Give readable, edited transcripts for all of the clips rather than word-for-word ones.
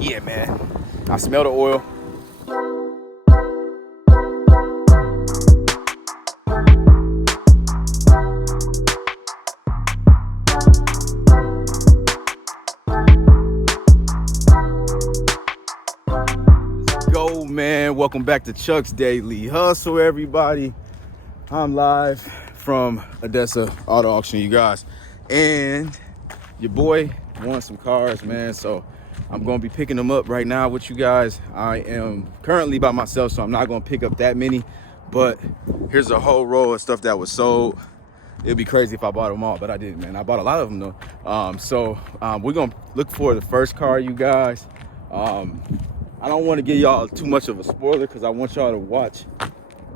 Yeah, man. I smell the oil. Go, man. Welcome back to Chuck's Daily Hustle, everybody. I'm live from Adesa Auto Auction, you guys. And your boy wants some cars, man. So I'm going to be picking them up right now with you guys. I am currently by myself, so I'm not going to pick up that many. But here's a whole row of stuff that was sold. It'd be crazy if I bought them all, but I didn't, man. I bought a lot of them, though. We're going to look for the first car, you guys. I don't want to give y'all too much of a spoiler because I want y'all to watch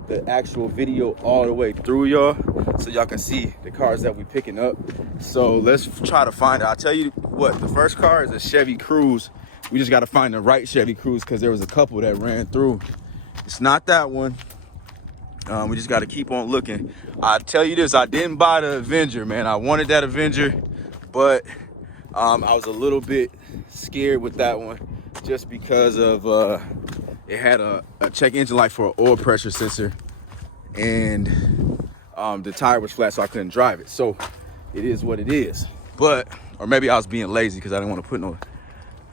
the actual video all the way through, y'all, so y'all can see the cars that we picking up. So let's try to find it. I'll tell you what, the first car is a Chevy Cruze. We just got to find the right Chevy Cruze because there was a couple that ran through. It's not that one. We just got to keep on looking. I'll tell you this, I didn't buy the Avenger, man. I wanted that Avenger, but I was a little bit scared with that one just because of it had a check engine light for an oil pressure sensor, and the tire was flat, so I couldn't drive it. So it is what it is. But, or maybe I was being lazy because I didn't want to put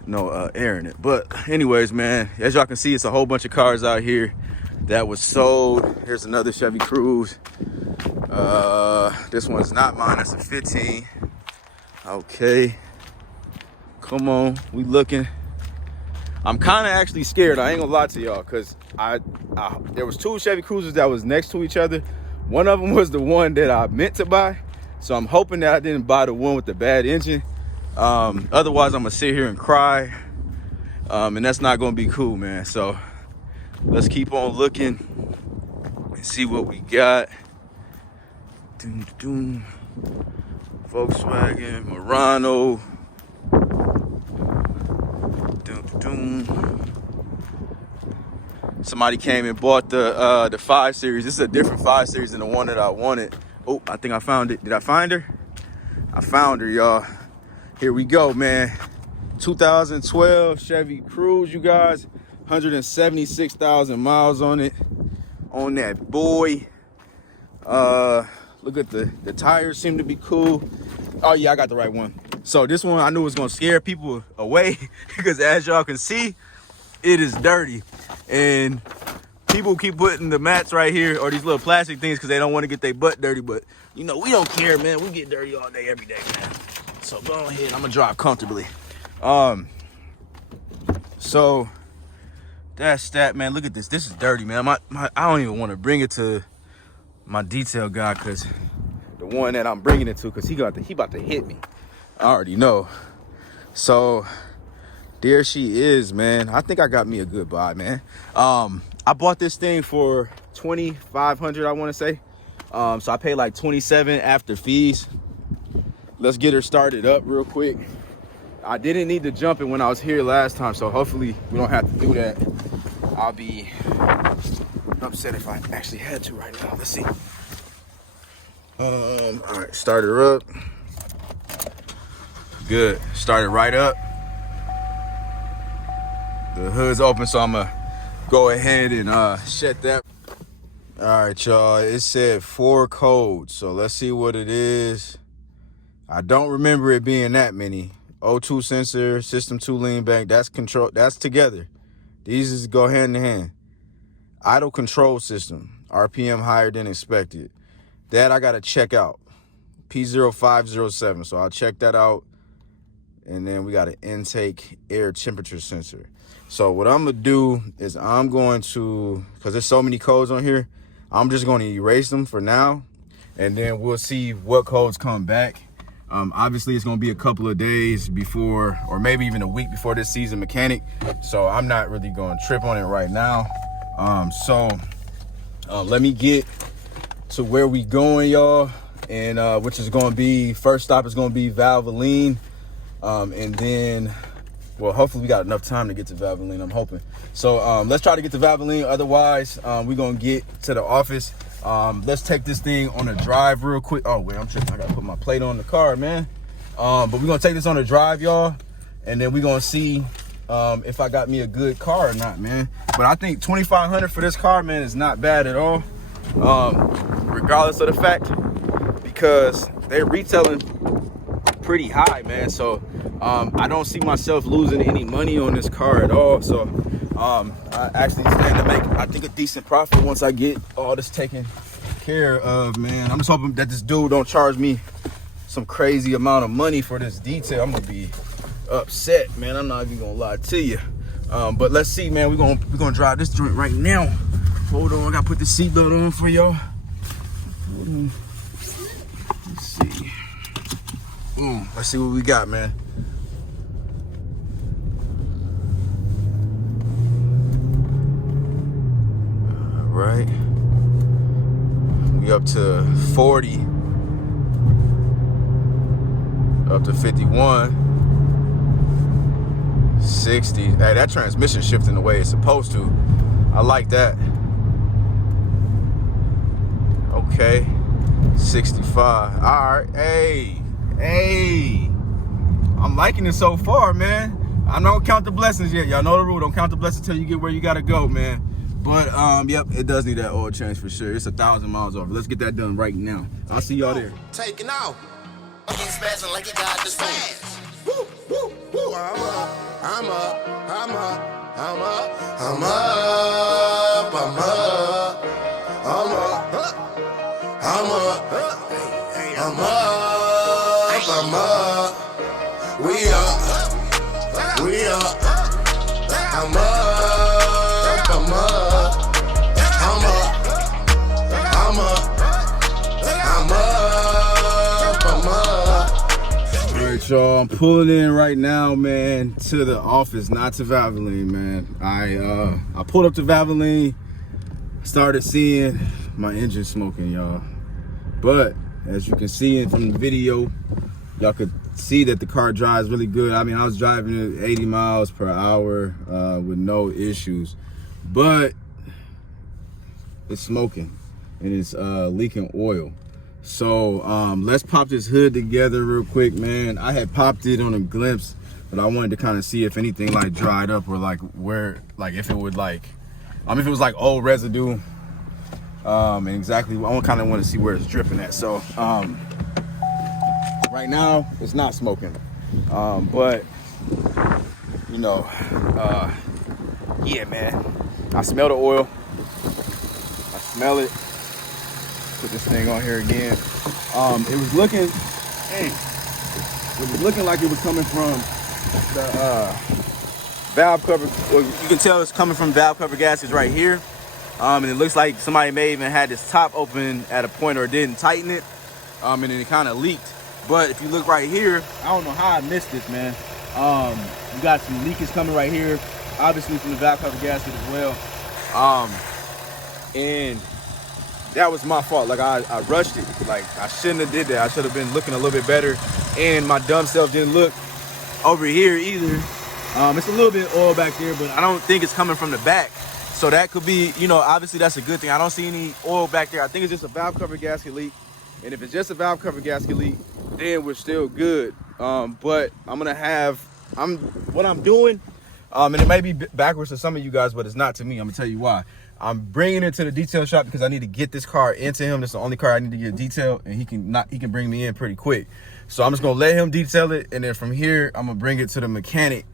no air in it. But anyways, man, as y'all can see, it's a whole bunch of cars out here that was sold. Here's another Chevy Cruze. This one's not mine, that's a 15. Okay, come on, we looking. I'm kind of actually scared, I ain't gonna lie to y'all, because there was two Chevy Cruzes that was next to each other. One of them was the one that I meant to buy, so I'm hoping that I didn't buy the one with the bad engine. Otherwise, I'm gonna sit here and cry, and that's not gonna be cool, man. So let's keep on looking and see what we got. Volkswagen, Murano. Somebody came and bought the 5 Series. This is a different 5 Series than the one that I wanted. Oh, I think I found it. Did I find her? I found her, y'all. Here we go, man. 2012 Chevy Cruze, you guys. 176,000 miles on it. On that boy. Look at the tires seem to be cool. Oh yeah, I got the right one. So this one I knew was gonna scare people away because as y'all can see, it is dirty. And people keep putting the mats right here or these little plastic things because they don't want to get their butt dirty. But you know, we don't care, man. We get dirty all day, every day, man. So go ahead, I'm gonna drive comfortably. So that's that, man. Look at this. This is dirty, man. I don't even want to bring it to my detail guy because the one that I'm bringing it to, because he about to hit me. I already know. So there she is, man. I think I got me a good buy, man. I bought this thing for $2,500, I want to say. So I paid like $27 after fees. Let's get her started up real quick. I didn't need to jump it when I was here last time, so hopefully we don't have to do that. I'll be upset if I actually had to right now. Let's see. All right, start her up. Good, started right up. The hood's open, so I'm gonna go ahead and shut that. All right, y'all, it said 4 codes, so let's see what it is. I don't remember it being that many. O2 sensor, system 2 lean back, that's control, that's together. These just go hand in hand. Idle control system, RPM higher than expected. That I gotta check out. P0507, so I'll check that out. And then we got an intake air temperature sensor. So what I'm gonna do is I'm going to, because there's so many codes on here, I'm just gonna erase them for now. And then we'll see what codes come back. Obviously it's gonna be a couple of days before, or maybe even a week before this season mechanic. So I'm not really gonna trip on it right now. Let me get to where we going, y'all. And which is gonna be, first stop is gonna be Valvoline. And then, well, hopefully we got enough time to get to Valvoline, I'm hoping. So let's try to get to Valvoline. Otherwise, we're gonna get to the office. Let's take this thing on a drive real quick. Oh wait, I'm tripping. I gotta put my plate on the car, man. But we're gonna take this on a drive, y'all, and then we're gonna see if I got me a good car or not, man. But I think $2,500 for this car, man, is not bad at all. Regardless of the fact, because they're retailing pretty high, man. So I don't see myself losing any money on this car at all. So I actually stand to make, I think, a decent profit once I get all this taken care of, man. I'm just hoping that this dude don't charge me some crazy amount of money for this detail. I'm gonna be upset, man. I'm not even gonna lie to you. But let's see, man. We're gonna drive this joint right now. Hold on, I gotta put the seatbelt on for y'all. Let's see. Let's see what we got, man. All right. We up to 40. Up to 51. 60. Hey, that transmission shifting the way it's supposed to. I like that. Okay. 65. All right. Hey. I'm liking it so far, man. I'm not gonna count the blessings yet. Y'all know the rule. Don't count the blessings until you get where you gotta go, man. But yep, it does need that oil change for sure. It's 1,000 miles over. Let's get that done right now. I'll see y'all there. Taking off. He's spazzing like he got the spaz. Woo, woo, woo. I'm up. We up. I'm up. Alright, y'all, I'm pulling in right now, man, to the office, not to Valvoline, man. I pulled up to Valvoline, started seeing my engine smoking, y'all. But as you can see from the video, y'all could see that the car drives really good. I mean, I was driving at 80 miles per hour with no issues, but it's smoking and it's leaking oil. So let's pop this hood together real quick, man. I had popped it on a glimpse, but I wanted to kind of see if anything like dried up or like where, like if it would like, if it was like old residue. And exactly, I kind of want to see where it's dripping at. So right now it's not smoking, but you know, yeah, man, I smell the oil. I smell it. Put this thing on here again. It was looking like it was coming from the valve cover. Well, you can tell it's coming from valve cover gaskets right here. And it looks like somebody may even had this top open at a point or didn't tighten it. And then it kind of leaked. But if you look right here, I don't know how I missed this, man. You got some leakage coming right here, obviously from the valve cover gasket as well. And that was my fault. Like I rushed it. Like I shouldn't have did that. I should have been looking a little bit better. And my dumb self didn't look over here either. It's a little bit oil back there, but I don't think it's coming from the back. So that could be, you know, obviously that's a good thing. I don't see any oil back there. I think it's just a valve cover gasket leak. And if it's just a valve cover gasket leak, then we're still good. But what I'm doing, and it may be backwards to some of you guys, but it's not to me. I'm gonna tell you why. I'm bringing it to the detail shop because I need to get this car into him. This is the only car I need to get detailed, and he can bring me in pretty quick. So I'm just gonna let him detail it, and then from here I'm gonna bring it to the mechanic.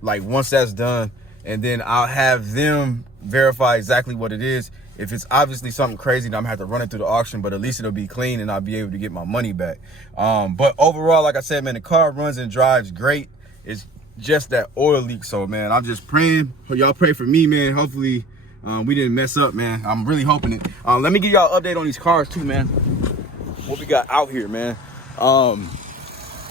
Like once that's done, and then I'll have them verify exactly what it is. If it's obviously something crazy, then I'm gonna have to run it through the auction, but at least it'll be clean and I'll be able to get my money back. But overall, like I said, man, the car runs and drives great. It's just that oil leak. So man, I'm just praying. Y'all pray for me, man. Hopefully we didn't mess up, man. I'm really hoping it. Let me give y'all an update on these cars too, man. What we got out here, man.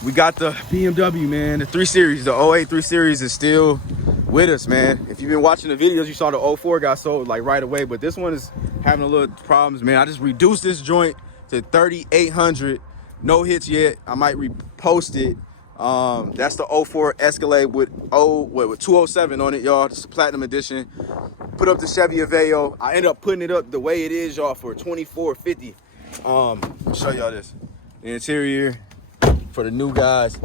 We got the BMW, man. The 3 Series, the 08 3 Series is still with us, man. If you've been watching the videos, you saw the 04 got sold like right away, but this one is having a little problems, man. I just reduced this joint to 3,800. No hits yet. I might repost it. That's the 04 Escalade with 207 on it, y'all. It's a platinum edition. Put up the Chevy Aveo. I ended up putting it up the way it is, y'all, for $2,450. I'll show y'all this. The interior for the new guys.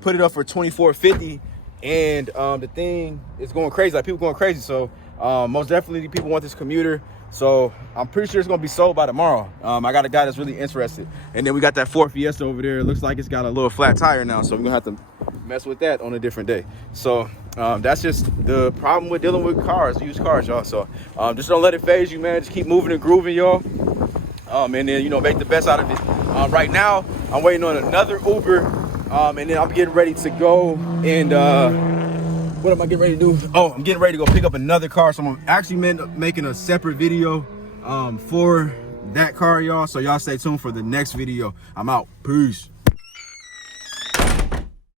Put it up for $2,450. And the thing is going crazy, like people going crazy. So most definitely people want this commuter. So I'm pretty sure it's gonna be sold by tomorrow. I got a guy that's really interested. And then we got that Ford Fiesta over there. It looks like it's got a little flat tire now, so we're gonna have to mess with that on a different day. So that's just the problem with dealing with cars, used cars, y'all. So just don't let it phase you, man. Just keep moving and grooving, y'all. And then, you know, make the best out of it. Right now, I'm waiting on another Uber, and then I'm getting ready to go and what am I getting ready to do? Oh, I'm getting ready to go pick up another car. So I'm actually making a separate video for that car, y'all. So y'all stay tuned for the next video. I'm out. Peace.